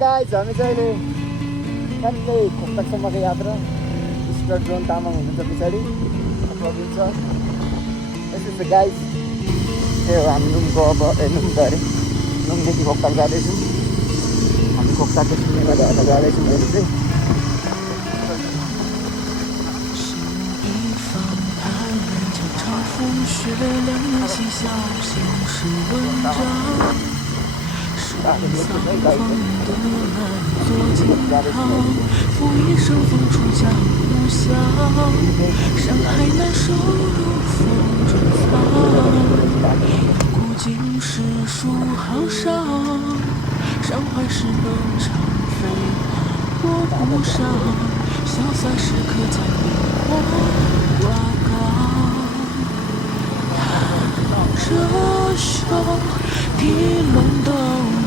Guys हामी चाहिँ अहिले ठ्याक्कै खोक्तासम्मको यात्रा स्टार्ट ड्रोन तामाङ हुनुहुन्छ पछाडि प्रवीण छ यस्तो छ गाइज त्यही हो हामी नुनको अब नुन त अरे नुनदेखि खोक्ताक जाँदैछौँ हामी खोक्ताको सिनेमा झर्न जाँदैछौँ अहिले चाहिँ上方的满座金堂，拂一声风出江湖响。山海难收入风中藏，古今诗书好赏。伤怀时能长飞我不伤，潇洒时刻将灵魂挂岗。这首提笼斗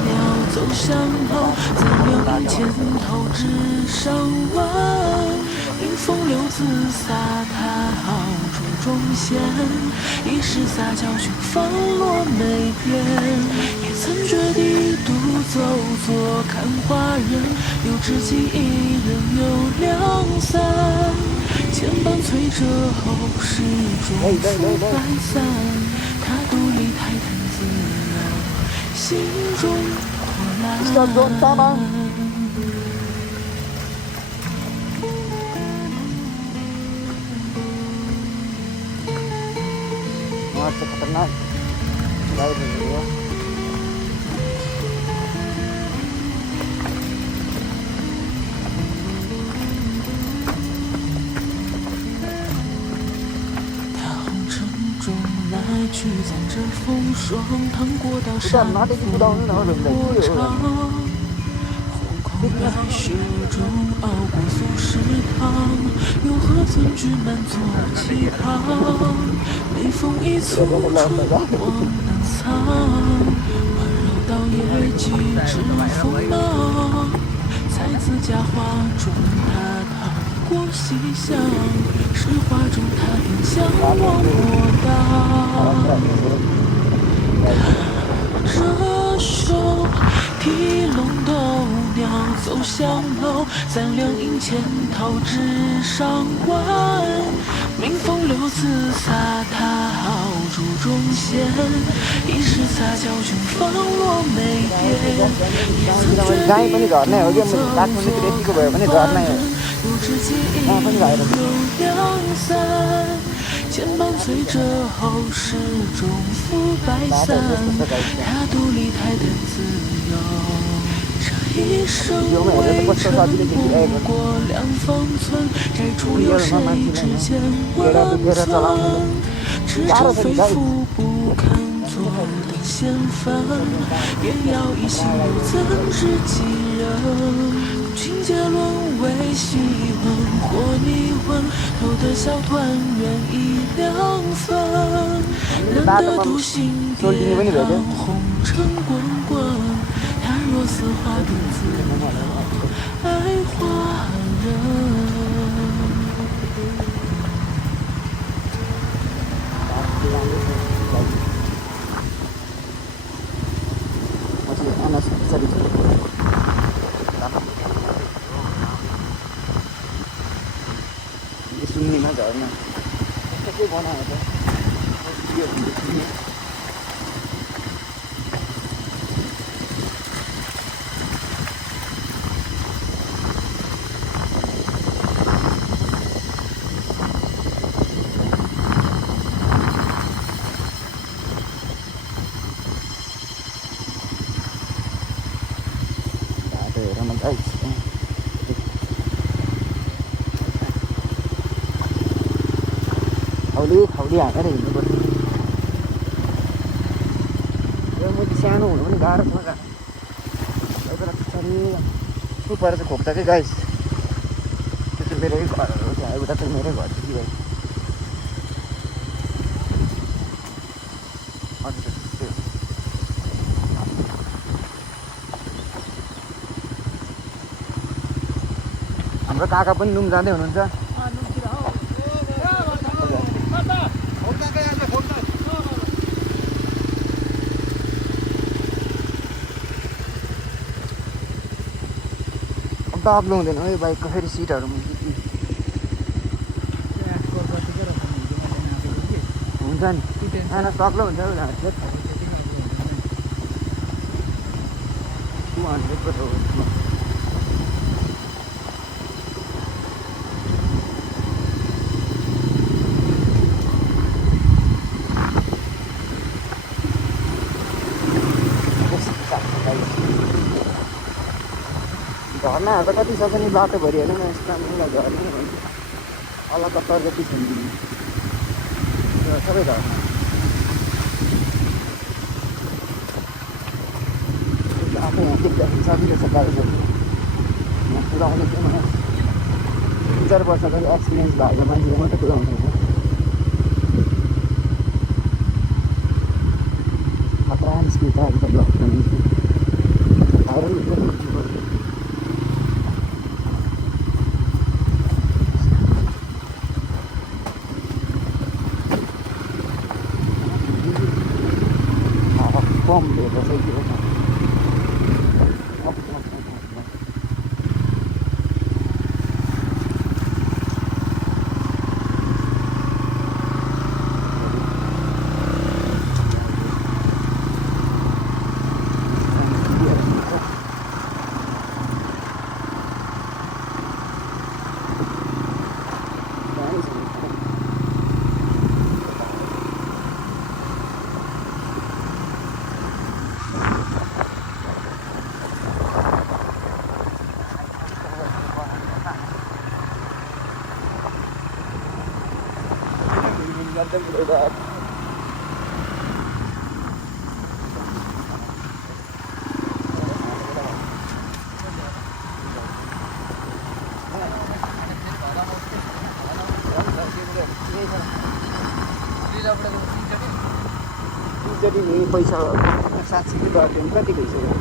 鸟走向后，在流云前头直上弯。迎风流自飒沓豪竹中闲，一时撒娇君放落眉边。也曾觉地独走坐看花人，有知己一人有两三。牵绊催着后世中浮白散，他独立泰坦自由，心中火蓝。Wah, खतरनाक गाइड हुनु去载着风霜，趟过刀山过长，红口白雪中熬过俗世汤，又何曾惧满座奇康？眉峰一簇春光难藏，温柔倒也几枝锋芒。才子佳话中他趟过西厢，诗画中他便向我莫当。这首提笼斗鸟走向楼，三两银钱桃枝上弯。民风流自飒沓豪竹中闲，一时撒娇君放落眉边。也曾觉得独走坐看花人，有知己一人有两三。牵绊随着后世中浮白散，他独立泰坦自由。这一生为尘不过两方寸，摘出有谁之间温存？只愁非富不堪做的仙凡，便要一心又怎知几人？情节沦为戏文或迷魂，偷得小团圆一两分，难得独行别当红尘滚滚。他若似花便自了爱花人。सुन्नेमा झर्न कस्तो बनायो त थौली हानेर हिँड्नुपर्छ यो म सानो हुनु पनि गाह्रो छ पछाडि सुपर चाहिँ खोक्ताकै गाइस त्यो चाहिँ मेरै घर हो त्यहाँ एउटा चाहिँ मेरै घर थियो कि भाइ हजुर हाम्रो काका पनि नुम जाँदै हुनुहुन्छ बाक्लो हुँदैन है बाइकको फेरि सिटहरू हुन्छ नि खाना सक्लो हुन्छ 200 को झर्नाहरू त कति सक्छ नि बाटोभरि हेर्नु न यस्तो मलाई झर्ने अलकत्तर जति छ नि सबै झर्ना आफै यहाँ देख्दाखेरि सजिलो छ गाडीहरू यहाँ कुदाउने केही 3-4 वर्ष गरी एक्सपिरियन्स भएको मान्छेले मात्रै कुदाउँछ खतरा निस्किन्छ ब्लक कम भेट्छ जति पैसा 700 रुपियाँ कति भइसक्यो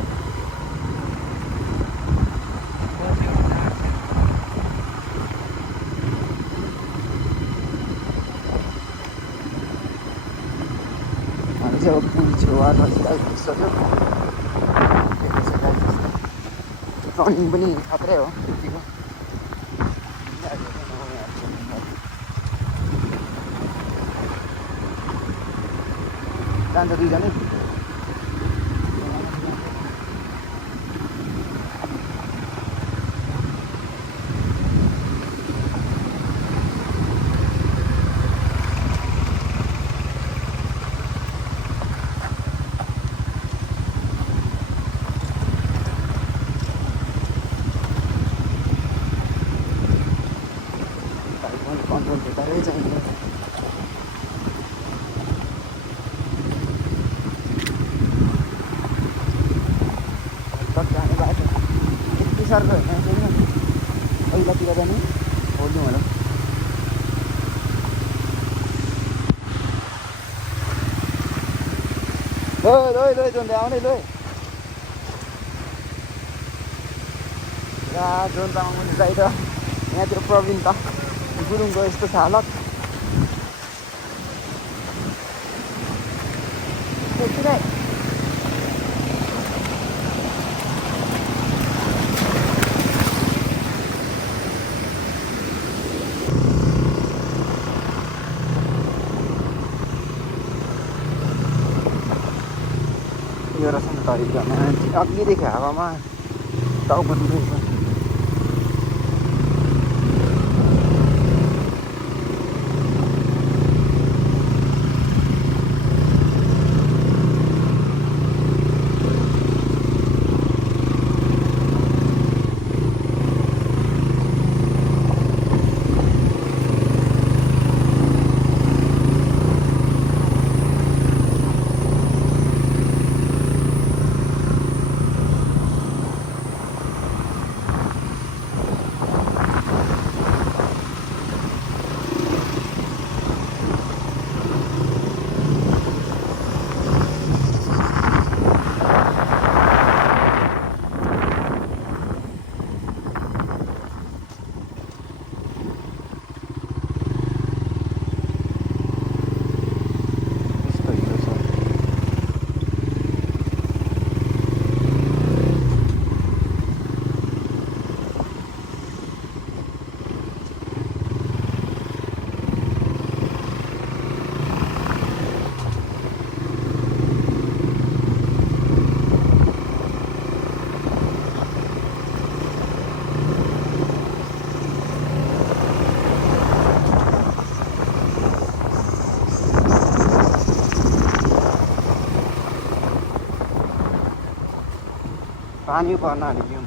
हामी चाहिँ अब पुल छेउ आइसक्यो रनिङ पनि खत्रै हो त्यतिको जान्छ दुईजनै कन्ट्रोल भेटारै चाहिन्छ साह्रो होइन पहिलातिर पनि छोड्नु होला लो जोन आउने लो जोन तामाङ जाइ त यहाँतिर प्रवीण त गुरुङको यस्तो छ हालत त्यति नै यो रहेछ नि त अघिदेखि हावामा टाउको दुखेको पानी पर्न आँट्यो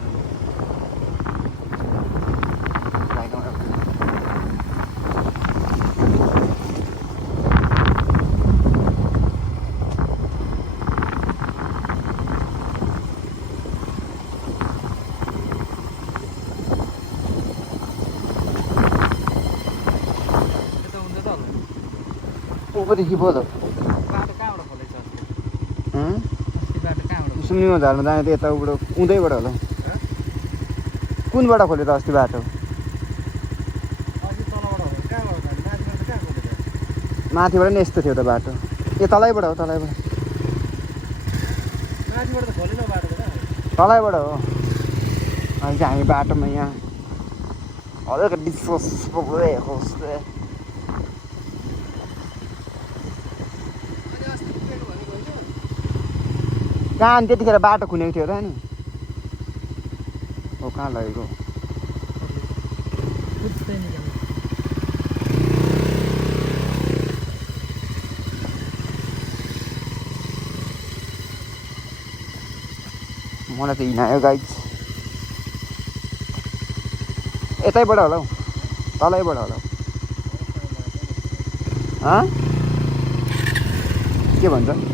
ऊपरदेखि बोल सुम्निमा झार्नु जाने त यता उँधैबाट होला कुनबाट खोल्यो त अस्ति बाटो माथिबाट नि यस्तो थियो त बाटो ए तलैबाट हो तलैबाट तलैबाट हो अहिले चाहिँ हामी बाटोमा यहाँ हल्का डिस्पोज कहाँ अनि त्यतिखेर बाटो खुनेको थियो र नि हो कहाँ लगेको मलाई त हिँडायो गाइज यतैबाट होला हौ तलैबाट होला हौ के भन्छ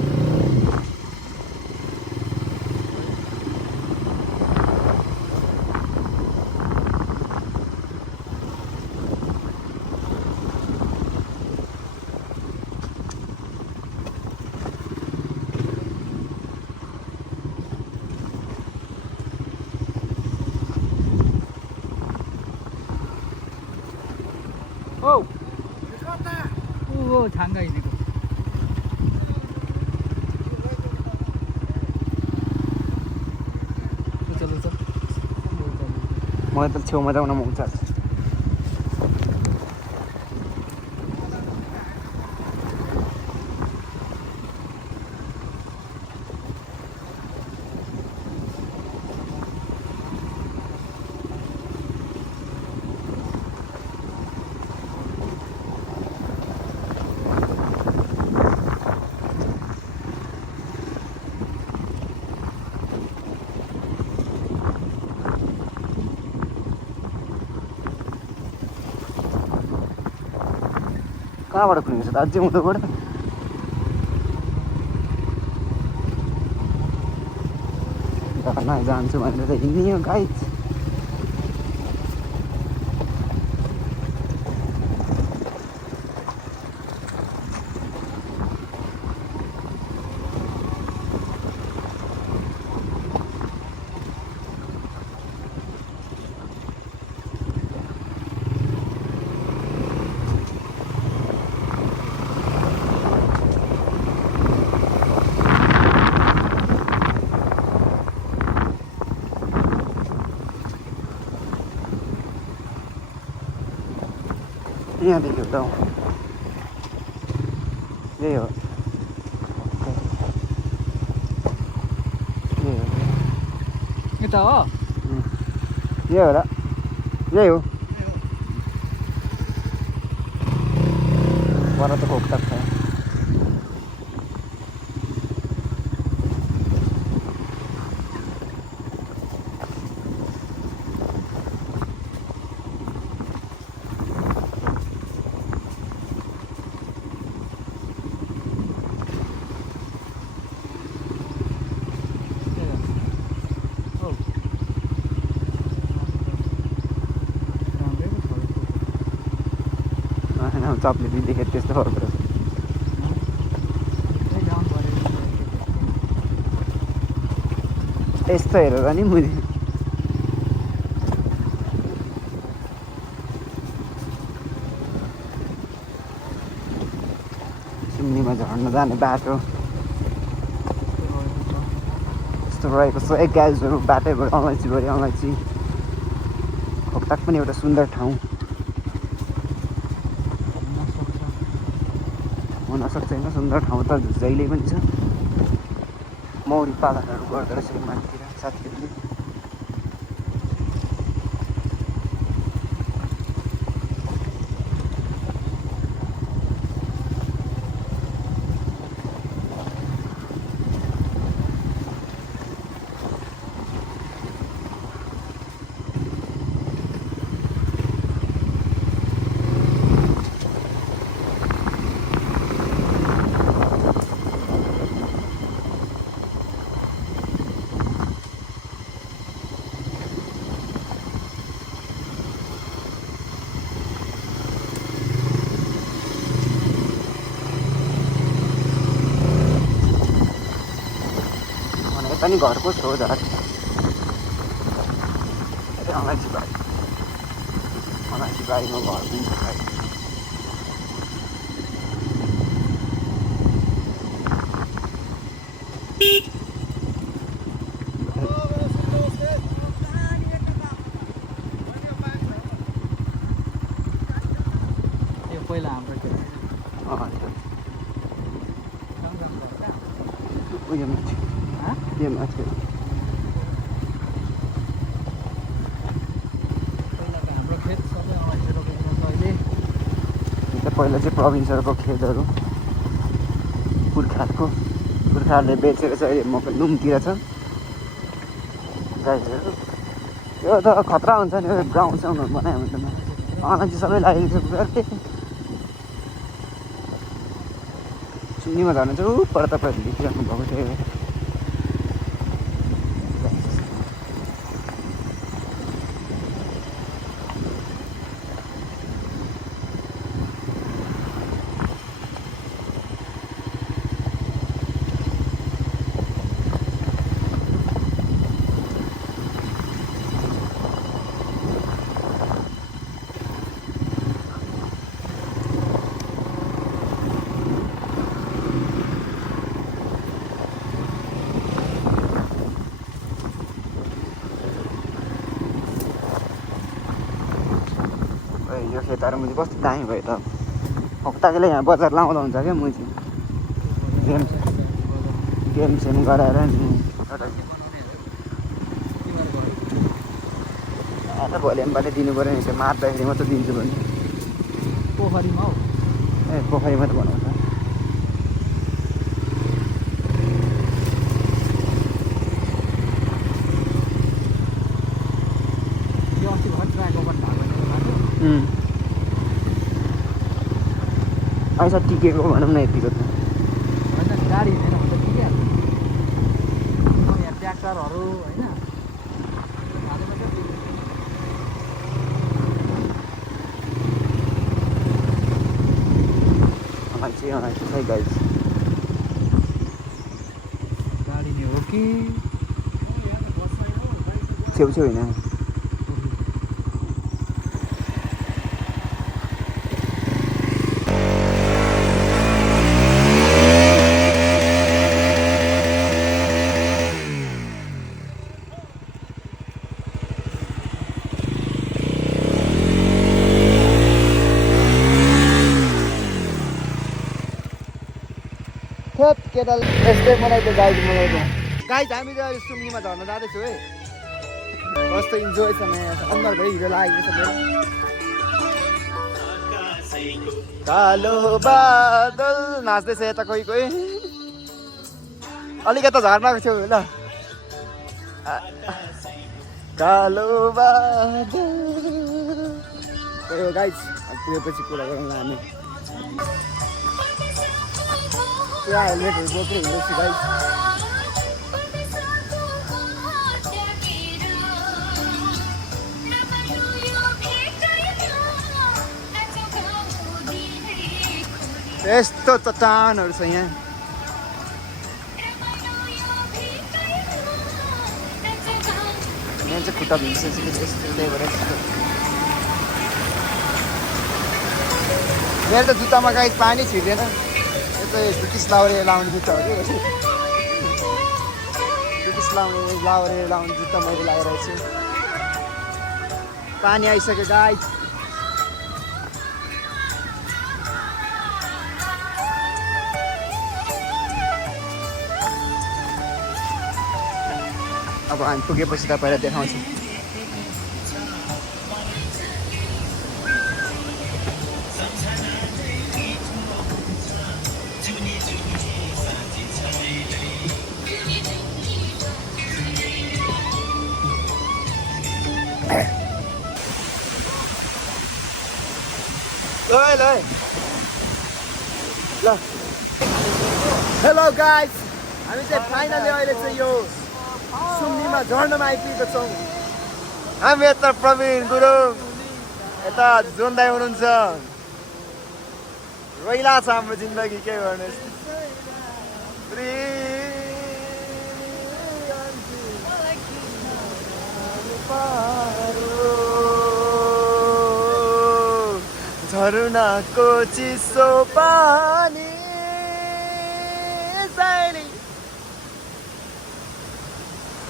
장가 있는 거. मलाई त छेउमा जाउन मन छ कहाँबाट खुलेको छ त अझै उँधोबाट जान्छु भनेर त हिँड्ने हो गाइज यहाँदेखि त यही हो यता हो यही हो र यही हो पर त खोक्टाक छ चपले पनि देखेँ त्यस्तो फरक रहेछ यस्तो हेरेर नि मैले सुम्निमा झर्न जाने बाटो यस्तो रहेको छ एक गाइजहरू बाटैबाट अलैँचीभरि अलैँची खोक्टाक पनि एउटा सुन्दर ठाउँ हुनसक्छ होइन सुन्दर ठाउँ त जहिले पनि छ मौरी पालनहरू गर्दो रहेछ माथितिर साथीहरूले अनि घरको छेउ झर अलैँची बारीमा घर पनि छ भाइ। यो पहिला हाम्रो त्यो उयो माथि यो माथि पहिलाको हाम्रो खेत सबै अलैँची रोपेको छ अहिले। पहिला चाहिँ प्रोभिन्सरको खेतहरू पुर्खाहरूले बेचेर चाहिँ अहिले मकै नुमतिर छ गाईहरू। त्यो त खतरा हुन्छ नि ग्राउन्ड साउन्डहरू बनायो भने त अलैँची सबै लगाइदिन्छ पुराले। सुन्नीमा झर्नु चाहिँ पर तपाईँहरूले देखिराख्नु भएको थियो। यो खेतहरू मुझे कस्तो दामी भयो त। हप्ताकैले यहाँ बजार लाउँदा हुन्छ क्या मुझे गेम सेम गराएर नि भोलि पनि दिनु पऱ्यो नि। त्यो मार्दाखेरि मात्रै दिन्छु भने पोखरीमा हौ ए पोखरीमा त बनाउँछ। यो अस्ति भर्खर ट्राई ओभर भएको अहिले टिकेको भनौँ न यतिको त। होइन गाडी हिँडेन भने त ठिकै यहाँ ट्र्याक्टरहरू होइन खै गाइस गाडी नै हो कि छेउछेउ होइन। केटाले यस्तै बनाइदियो गाइड बनाइदियो। गाइड हामी चाहिँ अहिले सुम्नीमा झर्न जाँदैछौँ है। कस्तो इन्जोय छ नयाँ अनुहारभरि हिरो लागेको छ मेरो। कालो बादल नाच्दैछ यता कोही कोही। अलिकति झर्नाको छेउ ल। कालो बादल गाइड पुगेपछि कुरा गरौँला हामी। पुरा हेलमेटहरू बोकेर हिँड्दैछु गाइस। यस्तो चट्टानहरू छ यहाँ। यहाँ चाहिँ खुट्टा भिज्छ कि त्यही भएर मेरो त जुत्तामा गाइस पानी छिर्दैन। ब्रिटिस लाउरे लाउने जुत्ता हो कि ब्रिटिस लाउरे लाउने जुत्ता मैले लगाइरहेको छु। पानी आइसक्यो गाइस। अब हामी पुगेपछि तपाईँलाई देखाउँछु। हेलो गाइस, हामी चाहिँ फाइनली अहिले चाहिँ यो सुम्नीमा झर्नमा आइपुगेको छौँ। हामी यता प्रवीण गुरुङ, यता जोन्दाई हुनुहुन्छ। रोइला छ हाम्रो जिन्दगी, के गर्नुहोस्। पारो झरनाको चिसो पानी साइली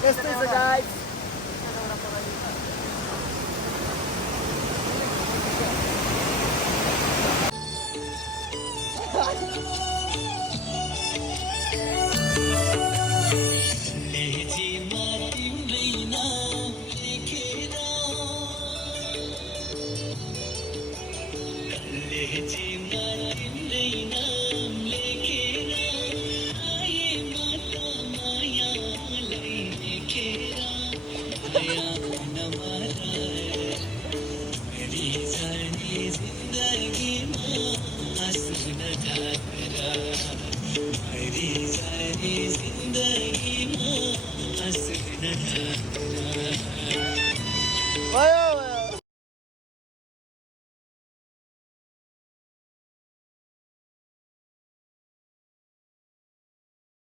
यस्तै छ गाइस भयो